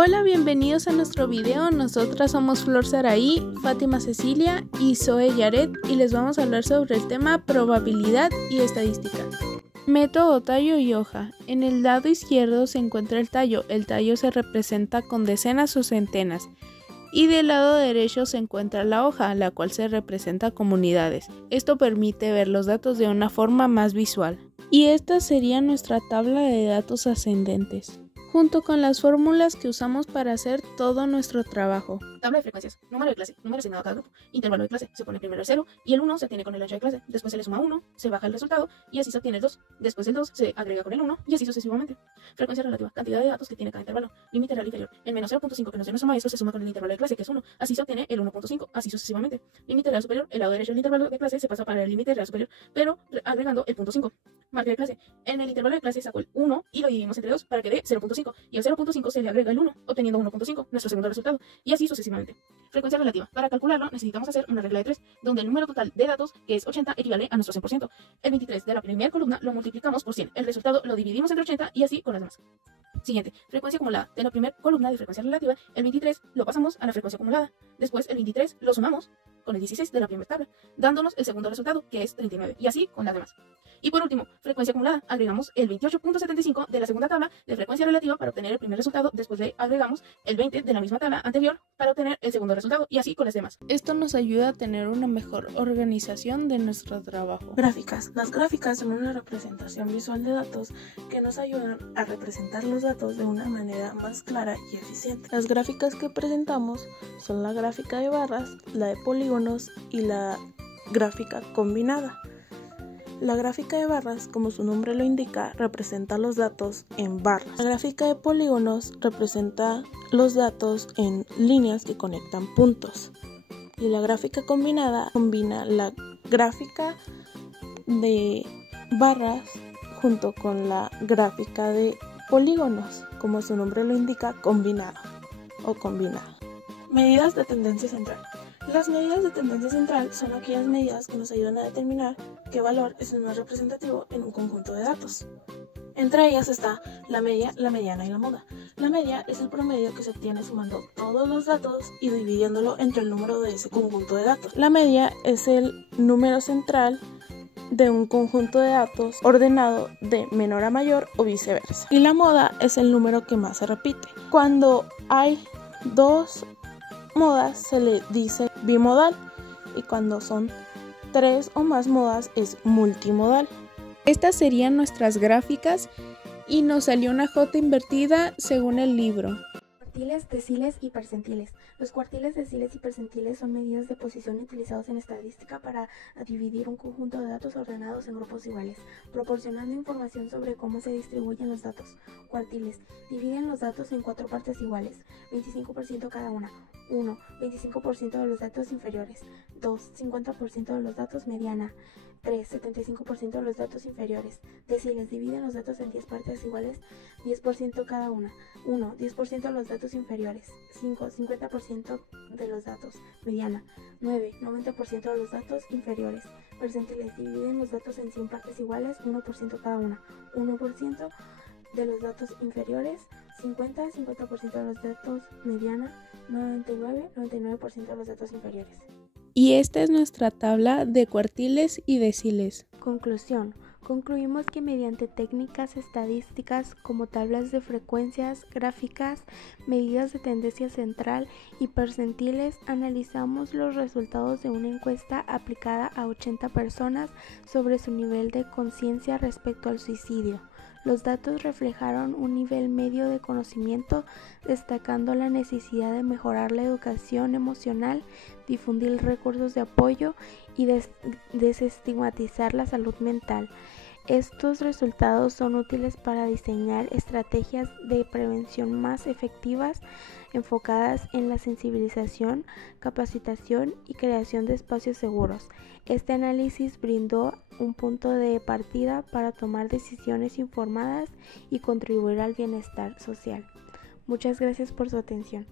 Hola, bienvenidos a nuestro video. Nosotras somos Flor Saraí, Fátima Cecilia y Zoe Yaret y les vamos a hablar sobre el tema probabilidad y estadística. Método tallo y hoja. En el lado izquierdo se encuentra el tallo. El tallo se representa con decenas o centenas. Y del lado derecho se encuentra la hoja, la cual se representa como unidades. Esto permite ver los datos de una forma más visual. Y esta sería nuestra tabla de datos ascendentes, junto con las fórmulas que usamos para hacer todo nuestro trabajo. Tabla de frecuencias, número de clase, número asignado a cada grupo, intervalo de clase, se pone primero el 0 y el 1 se obtiene con el ancho de clase, después se le suma 1, se baja el resultado y así se obtiene el 2, después el 2 se agrega con el 1 y así sucesivamente. Frecuencia relativa, cantidad de datos que tiene cada intervalo, límite real inferior, el menos 0.5 que nos dio nuestro maestro se suma con el intervalo de clase que es 1, así se obtiene el 1.5, así sucesivamente. Límite real superior, el lado derecho del intervalo de clase se pasa para el límite real superior, pero agregando el 0.5. Marca de clase, en el intervalo de clase sacó el 1 y lo dividimos entre 2 para que dé 0.5 y al 0.5 se le agrega el 1, obteniendo 1.5, nuestro segundo resultado, y así sucesivamente. Frecuencia relativa. Para calcularlo necesitamos hacer una regla de 3, donde el número total de datos, que es 80, equivale a nuestro 100%. El 23 de la primera columna lo multiplicamos por 100. El resultado lo dividimos entre 80 y así con las demás. Siguiente, frecuencia acumulada. De la primera columna de frecuencia relativa, el 23 lo pasamos a la frecuencia acumulada. Después el 23 lo sumamos con el 16 de la primera tabla, dándonos el segundo resultado, que es 39, y así con las demás. Y por último, frecuencia acumulada, agregamos el 28.75 de la segunda tabla de frecuencia relativa para obtener el primer resultado, después le agregamos el 20 de la misma tabla anterior para obtener el segundo resultado, y así con las demás. Esto nos ayuda a tener una mejor organización de nuestro trabajo. Gráficas. Las gráficas son una representación visual de datos que nos ayudan a representar los datos de una manera más clara y eficiente. Las gráficas que presentamos son la gráfica de barras, la de polígonos y la gráfica combinada. La gráfica de barras, como su nombre lo indica, representa los datos en barras. La gráfica de polígonos representa los datos en líneas que conectan puntos. Y la gráfica combinada combina la gráfica de barras junto con la gráfica de polígonos, como su nombre lo indica, combinado o combinada. Medidas de tendencia central. Las medidas de tendencia central son aquellas medidas que nos ayudan a determinar qué valor es el más representativo en un conjunto de datos. Entre ellas está la media, la mediana y la moda. La media es el promedio que se obtiene sumando todos los datos y dividiéndolo entre el número de ese conjunto de datos. La media es el número central de un conjunto de datos ordenado de menor a mayor o viceversa. Y la moda es el número que más se repite. Cuando hay dos modas se le dice bimodal y cuando son 3 o más modas es multimodal. Estas serían nuestras gráficas y nos salió una J invertida según el libro. Cuartiles, deciles y percentiles. Los cuartiles, deciles y percentiles son medidas de posición utilizados en estadística para dividir un conjunto de datos ordenados en grupos iguales, proporcionando información sobre cómo se distribuyen los datos. Cuartiles dividen los datos en 4 partes iguales, 25% cada una. 1. 25% de los datos inferiores. 2. 50% de los datos mediana. 3. 75% de los datos inferiores. Deciles dividen los datos en 10 partes iguales, 10% cada una. 1. 10% de los datos inferiores. 5. 50% de los datos mediana. 9. 90% de los datos inferiores. Percentiles dividen los datos en 100 partes iguales, 1% cada una. 1% de los datos inferiores. 50% de los datos mediana. 99% de los datos inferiores. Y esta es nuestra tabla de cuartiles y deciles. Conclusión. Concluimos que mediante técnicas estadísticas como tablas de frecuencias, gráficas, medidas de tendencia central y percentiles, analizamos los resultados de una encuesta aplicada a 80 personas sobre su nivel de conciencia respecto al suicidio. Los datos reflejaron un nivel medio de conocimiento, destacando la necesidad de mejorar la educación emocional, difundir recursos de apoyo y desestigmatizar la salud mental. Estos resultados son útiles para diseñar estrategias de prevención más efectivas, enfocadas en la sensibilización, capacitación y creación de espacios seguros. Este análisis brindó un punto de partida para tomar decisiones informadas y contribuir al bienestar social. Muchas gracias por su atención.